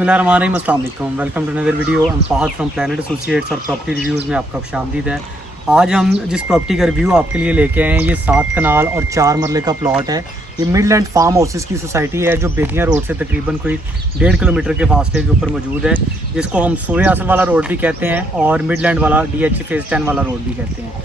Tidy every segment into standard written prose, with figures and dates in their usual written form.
बिस्मिल्लाहिर्रहमानिर्रहीम, अस्सलाम वालेकुम। Welcome to another video. I am Fahad from planet associates और प्रॉपर्टी रिव्यूज़ में आपका खुशामदीद है। आज हम जिस प्रॉपर्टी का रिव्यू आपके लिए लेके आए हैं, ये 7 कनाल और 4 मरले का प्लॉट है। ये मिडलैंड फार्म हाउसेस की सोसाइटी है जो बेतिया रोड से तकरीबन कोई 1.5 किलोमीटर के फासले के ऊपर मौजूद है, जिसको हम सूर्य आसन वाला रोड भी कहते हैं और मिडलैंड वाला DH फेज़ 10 वाला रोड भी कहते हैं।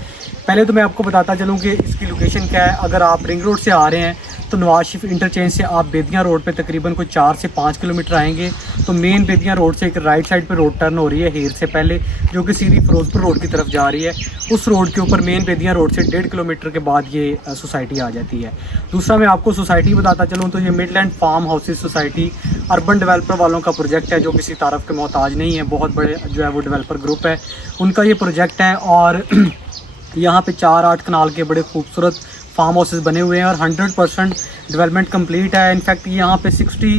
पहले तो मैं आपको बताता चलूँ कि इसकी लोकेशन क्या है। अगर आप रिंग रोड से आ रहे हैं तो नवाज शरीफ इंटरचेंज से आप बेतिया रोड पे तकरीबन कोई 4 से 5 किलोमीटर आएंगे तो मेन बेतिया रोड से एक राइट साइड पे रोड टर्न हो रही है हेर से पहले, जो कि सीधी फिरोजपुर रोड की तरफ जा रही है। उस रोड के ऊपर मेन बेतिया रोड से 1.5 किलोमीटर के बाद ये सोसाइटी आ जाती है। दूसरा मैं आपको सोसाइटी बताता चलूँ तो ये Midland farm houses society urban developer वालों का प्रोजेक्ट है, जो किसी तारफ़ के मोहताज नहीं है। बहुत बड़े जो है वो डेवलपर ग्रुप है, उनका ये प्रोजेक्ट है। और यहाँ पे 4-8 कनाल के बड़े खूबसूरत फार्म हाउसेस बने हुए हैं और 100% डेवलपमेंट कंप्लीट है। इनफैक्ट यहाँ पे 60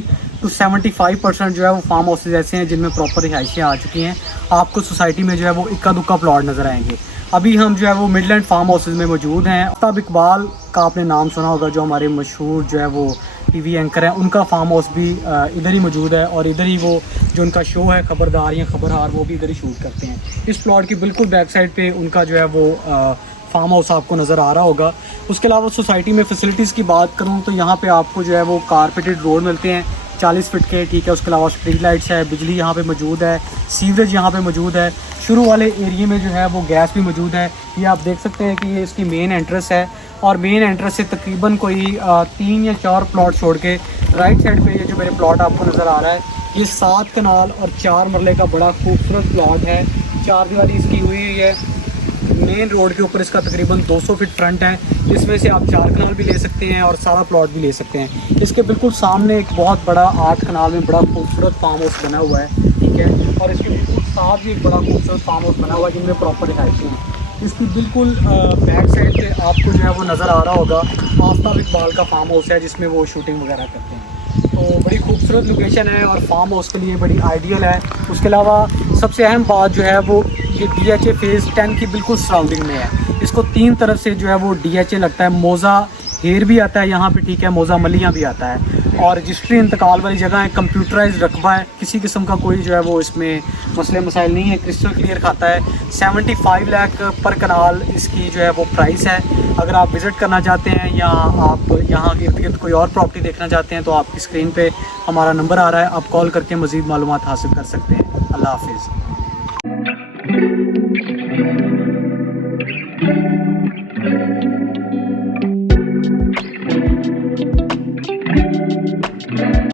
to 75% जो है वो फार्म हाउसेस ऐसे हैं जिनमें प्रॉपर रिहाइशें आ चुकी हैं। आपको सोसाइटी में जो है वो इक्का दुक्का प्लॉट नज़र आएंगे। अभी हम जो है वो मिडलैंड फार्म हाउसेस में मौजूद हैं। आफ्ताब इकबाल का आपने नाम सुना होगा, जो हमारे मशहूर जो है वो TV एंकर हैं, उनका फार्म हाउस भी इधर ही मौजूद है और इधर ही वो जो उनका शो है खबरदार या खबरहार, वो भी इधर ही शूट करते हैं। इस प्लॉट की बिल्कुल बैक साइड पे उनका जो है वो फार्म हाउस आपको नज़र आ रहा होगा। उसके अलावा सोसाइटी में फैसिलिटीज़ की बात करूँ तो यहाँ पे आपको जो है वो कारपेटेड रोड मिलते हैं 40 फीट के, ठीक है। उसके अलावा स्ट्रीट लाइट्स है, बिजली यहाँ पे मौजूद है, सीवरेज यहाँ पे मौजूद है। शुरू वाले एरिया में जो है वो गैस भी मौजूद है। ये आप देख सकते हैं कि ये इसकी मेन एंट्रेंस है और मेन एंट्रेंस से तकरीबन कोई 3 या 4 प्लॉट छोड़ के राइट साइड पे ये जो मेरे प्लॉट आपको नज़र आ रहा है, ये 7 कनाल और 4 मरले का बड़ा खूबसूरत प्लॉट है। 4 दीवारी इसकी हुई है। मेन रोड के ऊपर इसका तकरीबन 200 फीट फ्रंट है, जिसमें से आप 4 कनाल भी ले सकते हैं और सारा प्लॉट भी ले सकते हैं। इसके बिल्कुल सामने एक बहुत बड़ा 8 कनाल में बड़ा खूबसूरत फार्म हाउस बना हुआ है, ठीक है। और इसके बिल्कुल साथ भी एक बड़ा खूबसूरत फार्म हाउस बना हुआ है जिनमें प्रॉपर रिहाइशें हैं। इसकी बिल्कुल बैक साइड पे आपको जो है वो नज़र आ रहा होगा आफ्ताब इकबाल का फार्म हाउस है, जिसमें वो शूटिंग वगैरह करते हैं। तो बड़ी खूबसूरत लोकेशन है और फार्म हाउस के लिए बड़ी आइडियल है। उसके अलावा सबसे अहम बात जो है वो ये DH फेज़ 10 की बिल्कुल सराउंडिंग में है। इसको 3 तरफ से जो है वो DH लगता है। मौज़ा हेर भी आता है यहाँ पे, ठीक है। मौज़ा मलियाँ भी आता है और रजिस्ट्री इंतकाल वाली जगह है। कंप्यूटराइज रकबा है, किसी किस्म का कोई जो है वो इसमें मसले मसाइल नहीं है। क्रिस्टल क्लियर खाता है। 75 लाख पर कनाल इसकी जो है वो प्राइस है। अगर आप विज़िट करना चाहते हैं या आप यहाँ के इर्द गिर्द कोई और प्रॉपर्टी देखना चाहते हैं तो आपकी स्क्रीन पे हमारा नंबर आ रहा है, आप कॉल करके मज़ीद मालूमात हासिल कर सकते हैं। अल्लाह हाफिज़।